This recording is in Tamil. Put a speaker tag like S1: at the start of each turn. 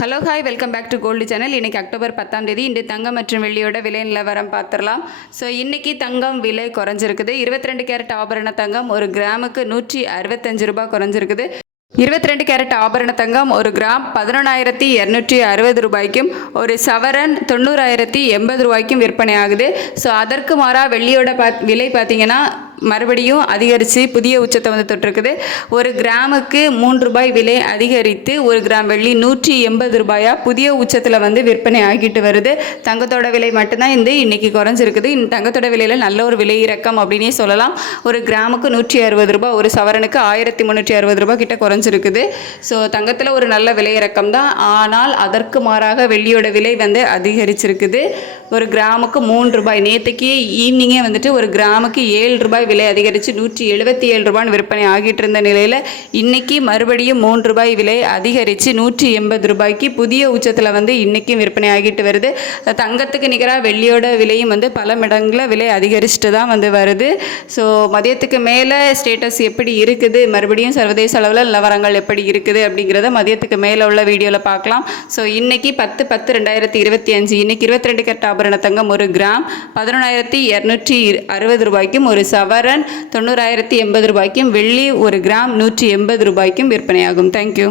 S1: Hello hi welcome back to gold channel இன்றைக்கி அக்டோபர் பத்தாம் தேதி. இன்று தங்கம் மற்றும் வெள்ளியோட விலை நிலவரம் பார்த்துடலாம். ஸோ இன்றைக்கி தங்கம் விலை குறைஞ்சிருக்குது. இருபத்தி ரெண்டு கேரட் ஆபரண தங்கம் ஒரு கிராமுக்கு நூற்றி அறுபத்தஞ்சு ரூபாய் குறைஞ்சிருக்குது. இருபத்தி ரெண்டு கேரட் ஆபரண தங்கம் ஒரு கிராம் பதினொன்றாயிரத்தி இரநூற்றி அறுபது ரூபாய்க்கும் ஒரு சவரன் தொண்ணூறாயிரத்தி எண்பது ரூபாய்க்கும் விற்பனை ஆகுது. ஸோ அதற்கு மாறாக வெள்ளியோட பா விலை பார்த்தீங்கன்னா மறுபடியும் அதிகரித்து புதிய உச்சத்தை வந்து தொட்டிருக்குது. ஒரு கிராமுக்கு மூன்று ரூபாய் விலை அதிகரித்து ஒரு கிராம் வெள்ளி நூற்றி எண்பது ரூபாயாக புதிய உச்சத்தில் வந்து விற்பனை ஆகிட்டு வருது. தங்கத்தோட விலை மட்டும்தான் இந்த இன்றைக்கி குறைஞ்சிருக்குது. தங்கத்தோட விலையில் நல்ல ஒரு விலை இறக்கம் அப்படின்னே சொல்லலாம். ஒரு கிராமுக்கு நூற்றி அறுபது ரூபாய் ஒரு சவரனுக்கு ஆயிரத்தி முந்நூற்றி அறுபது ரூபாய் கிட்ட குறைஞ்சிருக்குது. ஸோ தங்கத்தில் ஒரு நல்ல விலை இறக்கம் தான். ஆனால் அதற்கு மாறாக வெள்ளியோட விலை வந்து அதிகரிச்சிருக்குது. ஒரு கிராமுக்கு மூன்று ரூபாய் நேற்றுக்கு ஈவினிங்கே வந்துட்டு ஒரு கிராமுக்கு ஏழு ரூபாய் விலை அதிகரித்து நூற்றி எழுபத்தி ஏழு ரூபான்னு விற்பனை ஆகிட்டு இருந்த நிலையில் இன்றைக்கி மறுபடியும் மூன்று ரூபாய் விலை அதிகரித்து நூற்றி எண்பது ரூபாய்க்கு புதிய உச்சத்தில் வந்து இன்றைக்கும் விற்பனை ஆகிட்டு வருது. தங்கத்துக்கு நிகராக வெள்ளியோட விலையும் வந்து பல மடங்கில் விலை அதிகரிச்சுட்டு தான் வந்து வருது. ஸோ மதியத்துக்கு மேலே ஸ்டேட்டஸ் எப்படி இருக்குது? மறுபடியும் சர்வதேச அளவில் நிலவரங்கள் எப்படி இருக்குது அப்படிங்கிறத மதியத்துக்கு மேலே உள்ள வீடியோவில் பார்க்கலாம். ஸோ இன்றைக்கி பத்து பத்து ரெண்டாயிரத்தி இருபத்தி அஞ்சு இன்றைக்கி இருபத்தி ரெண்டு கட்ட ஆபரண தங்கம் ஒரு கிராம் பதினொன்றாயிரத்தி இரநூற்றி அறுபது ரூபாய்க்கும் ஒரு சவரன் தொண்ணூறாயிரத்தி எண்பது ரூபாய்க்கும் வெள்ளி ஒரு கிராம் நூற்றி எண்பது ரூபாய்க்கும் விற்பனையாகும். தேங்க்யூ